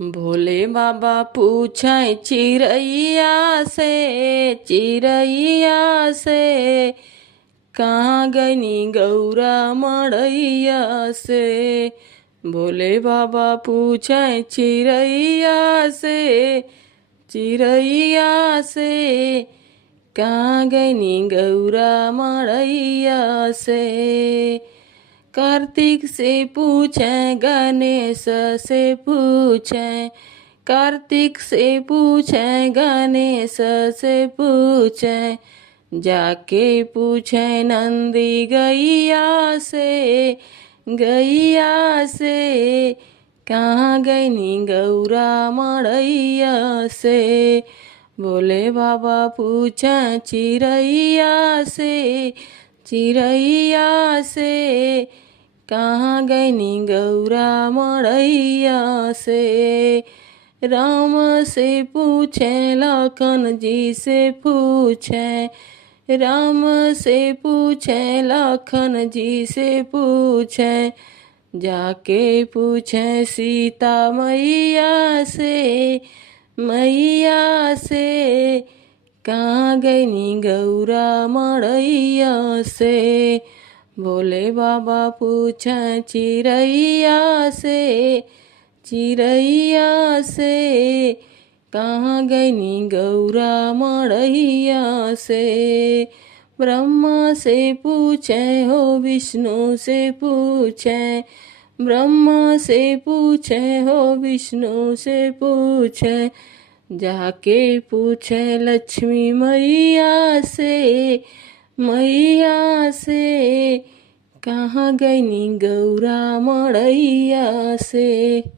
भोले बाबा पूछे चिड़ैया से कहाँ गईनी गौरा मड़ैया से। भोले बाबा पूछे चिड़ैया से कहाँ गईनी गौरा मड़ैया से। कार्तिक से पूछे गणेश से पूछे, कार्तिक से पूछे गणेश से पूछे, जाके पूछे नंदी गैया से कहाँ गईनी गौरा मड़ैया से। भोले बाबा पूछे चिड़ैया से कहाँ गईनी गौरा मड़ैया से। राम से पूछे लखन जी से पूछे, राम से पूछे लखन जी से पूछे, जाके पूछे सीता मैया से कहाँ गईनी गौरा मड़ैया से। भोले बाबा पूछे चिड़ैया से कहाँ गईनी गौरा मड़ैया से। ब्रह्मा से पूछे हो विष्णु से पूछे, ब्रह्मा से पूछे हो विष्णु से पूछे, जाके पूछे लक्ष्मी मैया से कहाँ गईनी गौरा मड़ैया से।